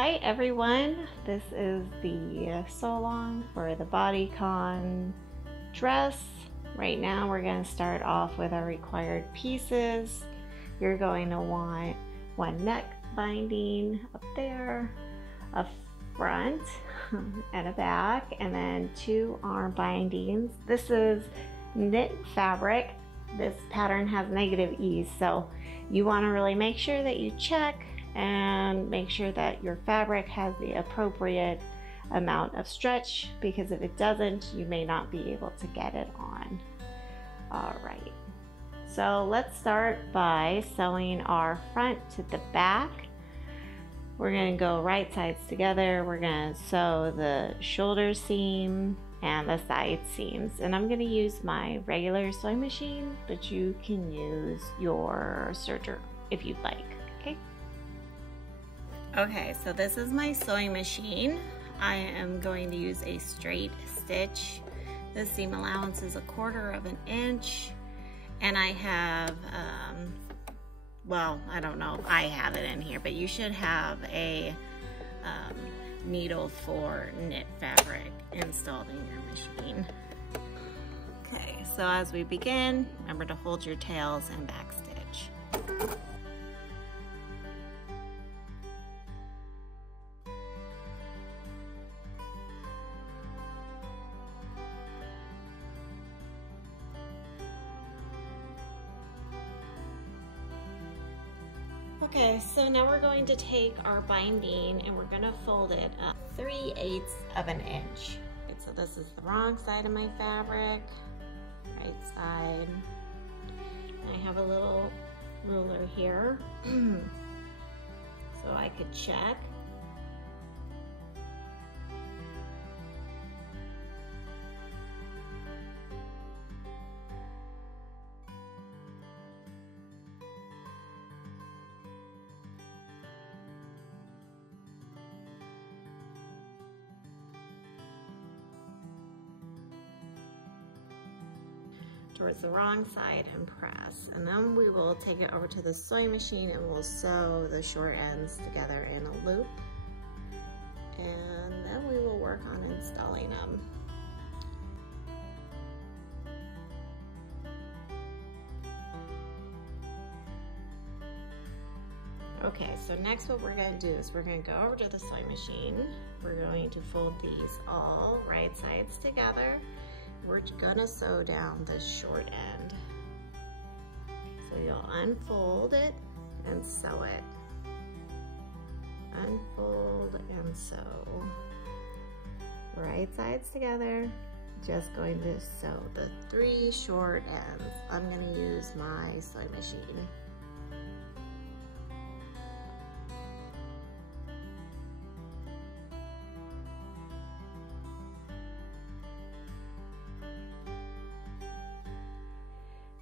Hi everyone, this is the sew along for the Bodycon dress. Right now we're going to start off with our required pieces. You're going to want one neck binding up there, a front and a back, and then two arm bindings. This is knit fabric. This pattern has negative ease, so you want to really make sure that you check and make sure that your fabric has the appropriate amount of stretch, because if it doesn't, you may not be able to get it on. All right, so let's start by sewing our front to the back. We're going to go right sides together. We're going to sew the shoulder seam and the side seams, and I'm going to use my regular sewing machine, but you can use your serger if you'd like. Okay, so this is my sewing machine. I am going to use a straight stitch. The seam allowance is 1/4 inch, and I have, well, I don't know if I have it in here, but you should have a needle for knit fabric installed in your machine. Okay, so as we begin, remember to hold your tails and back stitch. Okay, so now we're going to take our binding and we're going to fold it up 3/8 of an inch. Okay, so this is the wrong side of my fabric, right side. And I have a little ruler here so I could check. Towards the wrong side and press, and then we will take it over to the sewing machine and we'll sew the short ends together in a loop, and then we will work on installing them. Okay, so next what we're going to do is we're going to go over to the sewing machine. We're going to fold these all right sides together. We're gonna sew down this short end. So you'll unfold it and sew it. Unfold and sew. Right sides together. Just going to sew the 3 short ends. I'm gonna use my sewing machine.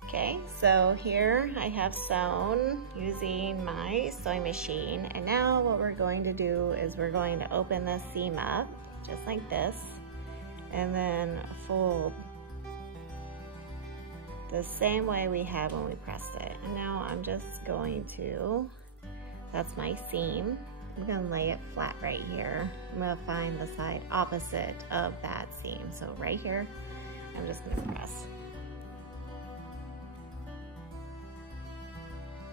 Okay, so here I have sewn using my sewing machine, and now what we're going to do is we're going to open the seam up just like this and then fold the same way we had when we pressed it. And now I'm just going to, that's my seam, I'm going to lay it flat right here. I'm going to find the side opposite of that seam. So right here, I'm just going to press.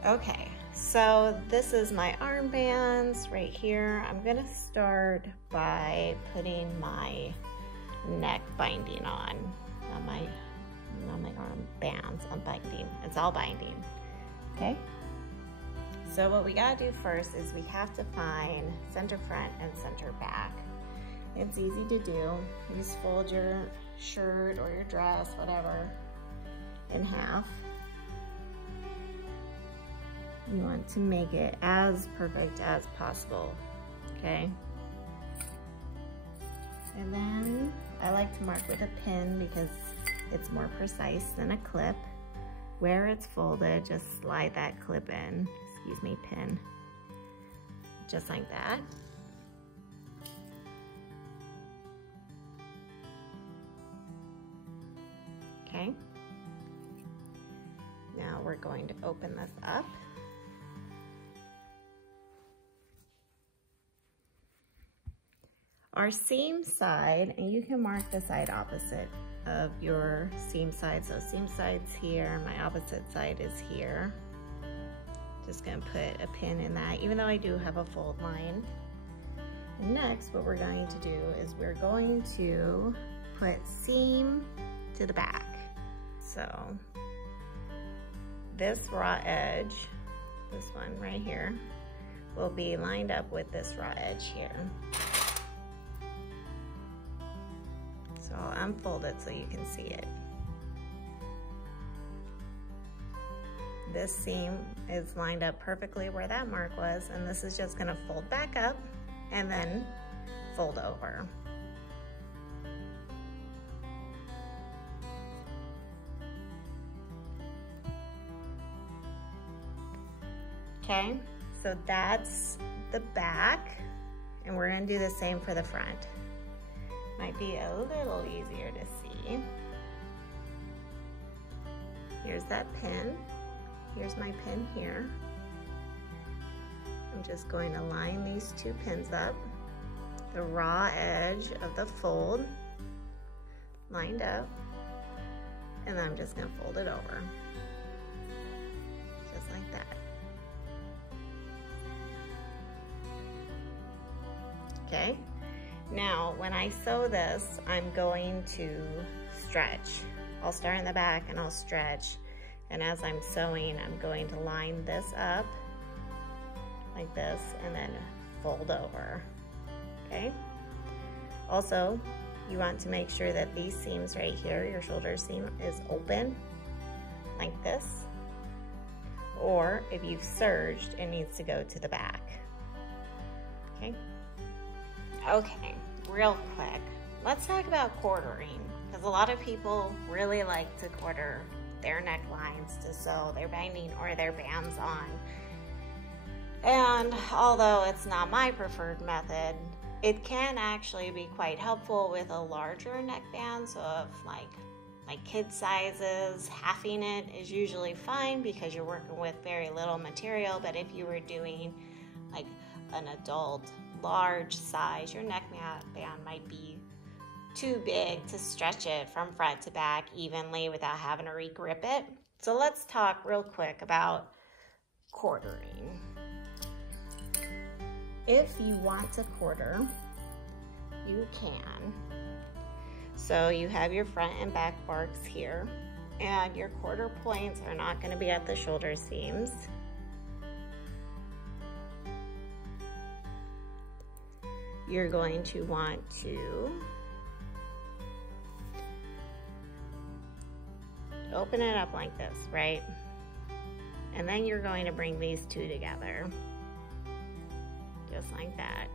Okay, so this is my armbands right here. I'm gonna start by putting my neck binding on my armbands. I'm binding. It's all binding. Okay. So what we gotta do first is we have to find center front and center back. It's easy to do. You just fold your shirt or your dress, whatever, in half. You want to make it as perfect as possible, okay? And then I like to mark with a pin because it's more precise than a clip. Where it's folded, just slide that clip in, pin, just like that. Okay. Now we're going to open this up. Our seam side, and you can mark the side opposite of your seam side. So seam side's here, my opposite side is here. Just gonna put a pin in that, even though I do have a fold line. And next, what we're going to do is we're going to put seam to the back. So this raw edge, this one right here, will be lined up with this raw edge here. So I'll unfold it so you can see it. This seam is lined up perfectly where that mark was, and this is just gonna fold back up and then fold over. Okay, so that's the back, and we're gonna do the same for the front. Might be a little easier to see. Here's that pin. Here's my pin here. I'm just going to line these two pins up. The raw edge of the fold lined up, and then I'm just gonna fold it over. Just like that. Okay, now when I sew this, I'm going to stretch. I'll start in the back and I'll stretch. And as I'm sewing, I'm going to line this up like this and then fold over, okay? Also, you want to make sure that these seams right here, your shoulder seam, is open like this. Or if you've serged, it needs to go to the back, okay? Okay, real quick, let's talk about quartering, because a lot of people really like to quarter their necklines to sew their binding or their bands on. And although it's not my preferred method, it can actually be quite helpful with a larger neckband. So of like kid sizes, halving it is usually fine because you're working with very little material. But if you were doing like an adult large size, your neckband might be too big to stretch it from front to back evenly without having to regrip it. So let's talk real quick about quartering. If you want to quarter, you can. So you have your front and back marks here, and your quarter points are not going to be at the shoulder seams. You're going to want to open it up like this, right? And then you're going to bring these two together, just like that.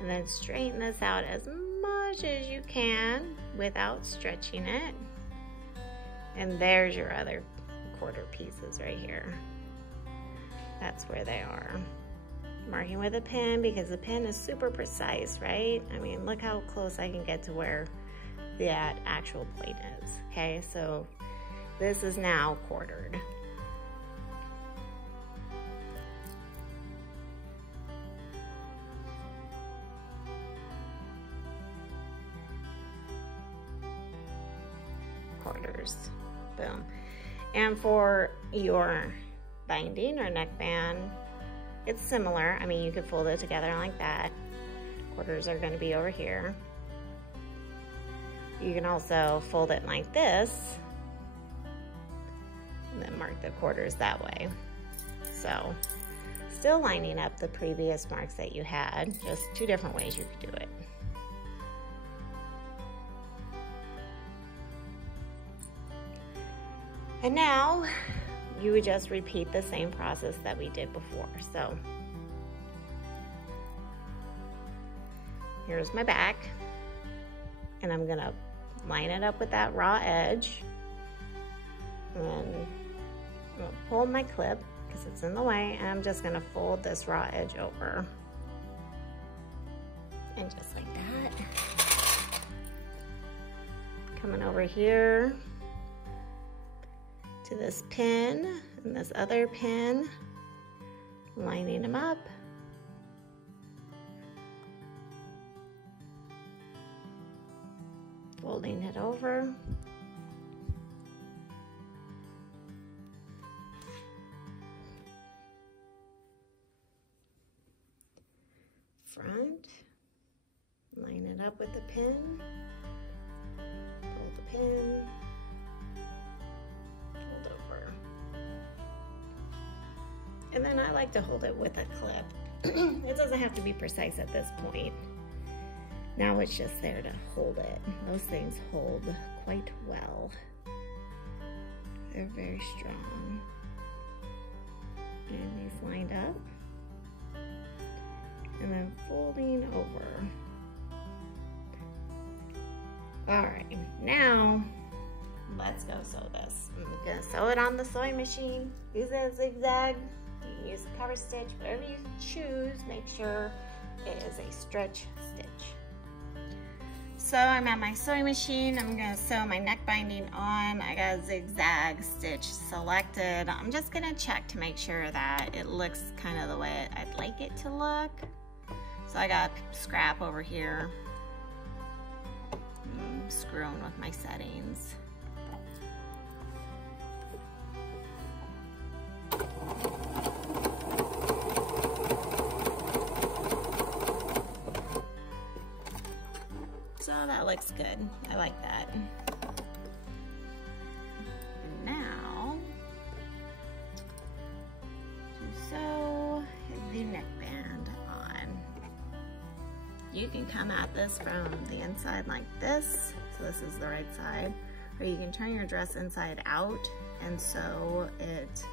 And then straighten this out as much as you can without stretching it. And there's your other quarter pieces right here. That's where they are. Marking with a pin because the pin is super precise, right? I mean, look how close I can get to where that actual plate is. Okay, so this is now quartered. Quarters, boom. And for your binding or neckband, it's similar. I mean, you could fold it together like that. Quarters are going to be over here. You can also fold it like this and then mark the quarters that way. So still lining up the previous marks that you had, just two different ways you could do it. And now you would just repeat the same process that we did before. So here's my back, and I'm gonna line it up with that raw edge, and I'm gonna pull my clip because it's in the way, and I'm just gonna fold this raw edge over, and just like that. Coming over here to this pin and this other pin, lining them up, folding it over. Front, line it up with the pin, pull the pin, fold over. And then I like to hold it with a clip. It doesn't have to be precise at this point. Now it's just there to hold it. Those things hold quite well. They're very strong. And these lined up. And then folding over. All right, now let's go sew this. I'm gonna sew it on the sewing machine. Use a zigzag, you can use a cover stitch, whatever you choose, make sure it is a stretch stitch. So I'm at my sewing machine. I'm gonna sew my neck binding on. I got a zigzag stitch selected. I'm just gonna check to make sure that it looks kind of the way I'd like it to look. So I got scrap over here. I'm screwing with my settings. So that looks good. I like that. And now to sew the neckband on. You can come at this from the inside like this, so this is the right side, or you can turn your dress inside out and sew it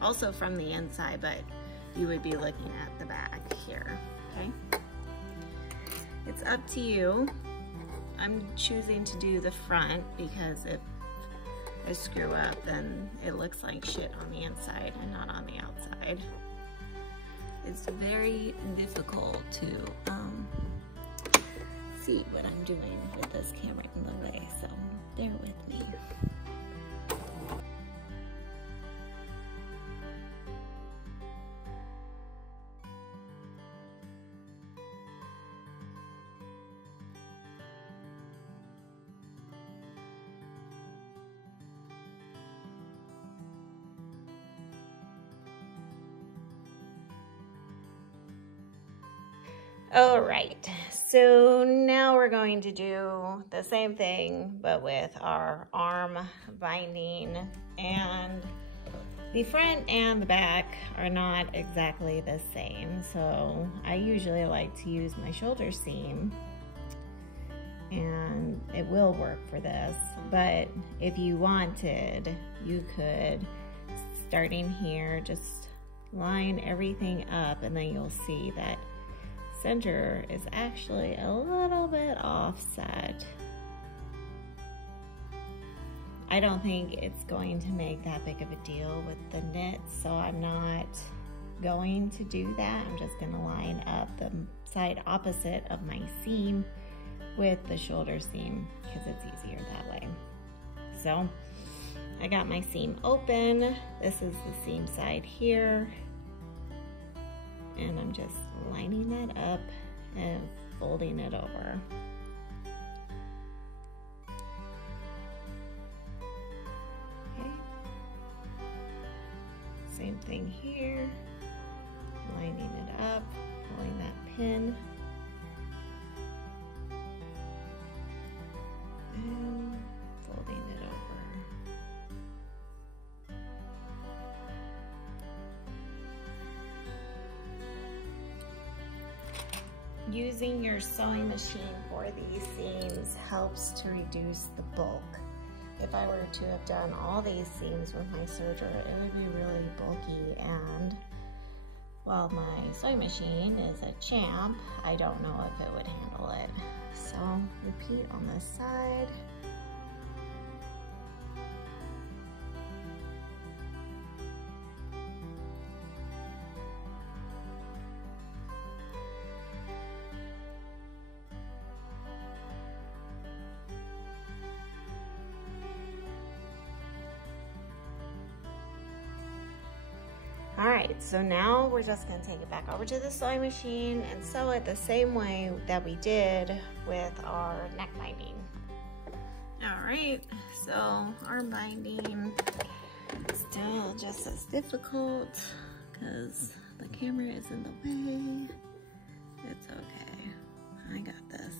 also from the inside, but you would be looking at the back here, okay? It's up to you. I'm choosing to do the front because if I screw up, then it looks like shit on the inside and not on the outside. It's very difficult to see what I'm doing with this camera in the way, so bear with me. All right, so now we're going to do the same thing, but with our arm binding, and the front and the back are not exactly the same. So I usually like to use my shoulder seam, and it will work for this, but if you wanted, you could, starting here, just line everything up, and then you'll see that center is actually a little bit offset. I don't think it's going to make that big of a deal with the knit, so I'm not going to do that. I'm just going to line up the side opposite of my seam with the shoulder seam because it's easier that way. So I got my seam open. This is the seam side here. And I'm just lining that up and folding it over. Okay. Same thing here. Lining it up, pulling that pin. And folding it over. Using your sewing machine for these seams helps to reduce the bulk. If I were to have done all these seams with my serger, it would be really bulky, and while my sewing machine is a champ, I don't know if it would handle it. So repeat on this side. All right, so now we're just gonna take it back over to the sewing machine and sew it the same way that we did with our neck binding. All right, so our binding is still just as difficult because the camera is in the way. It's okay, I got this.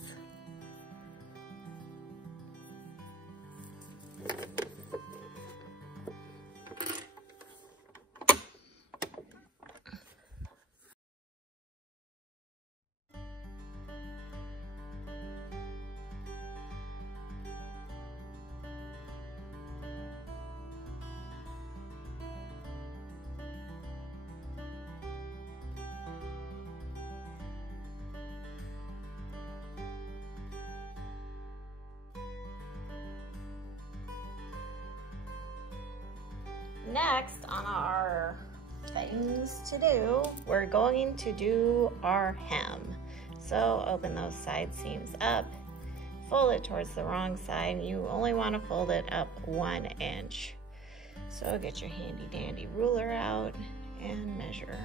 Next on our things to do, we're going to do our hem. So open those side seams up, fold it towards the wrong side. You only want to fold it up 1 inch. So get your handy dandy ruler out and measure.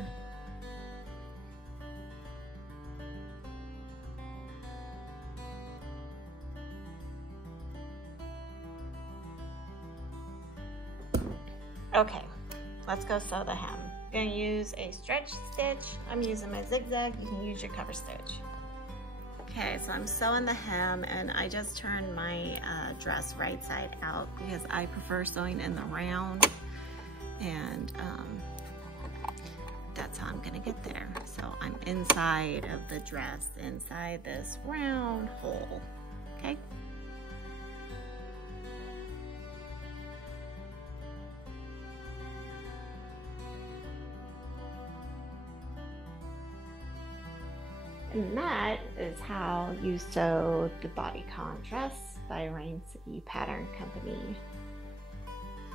Okay, let's go sew the hem. I'm gonna use a stretch stitch. I'm using my zigzag. You can use your cover stitch. Okay, so I'm sewing the hem and I just turned my dress right side out because I prefer sewing in the round, and that's how I'm gonna get there. So I'm inside of the dress, inside this round hole, okay? And that is how you sew the Bodycon dress by Rain City Pattern Company.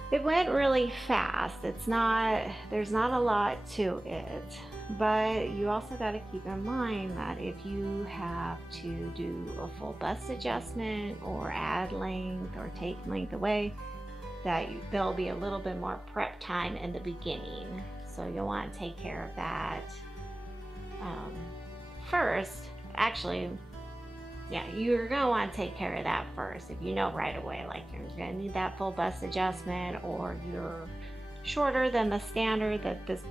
It went really fast. There's not a lot to it, but you also got to keep in mind that if you have to do a full bust adjustment or add length or take length away, there'll be a little bit more prep time in the beginning. So you'll want to take care of that first. Actually, yeah, you're gonna want to take care of that first. If you know right away, like you're gonna need that full bust adjustment, or you're shorter than the standard that this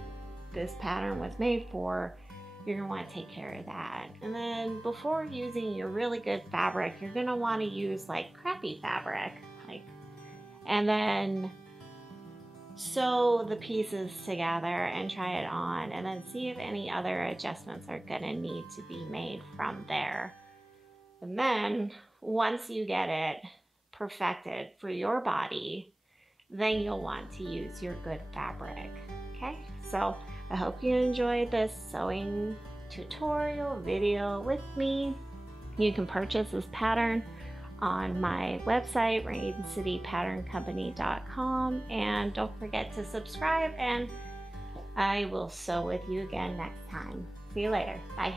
pattern was made for, you're gonna want to take care of that. And then before using your really good fabric, you're gonna want to use like crappy fabric, and then sew the pieces together and try it on, and then see if any other adjustments are gonna need to be made from there. And then once you get it perfected for your body, then you'll want to use your good fabric. Okay, so I hope you enjoyed this sewing tutorial video with me. You can purchase this pattern on my website, raincitypatterncompany.com, and don't forget to subscribe, and I will sew with you again next time. See you later. Bye.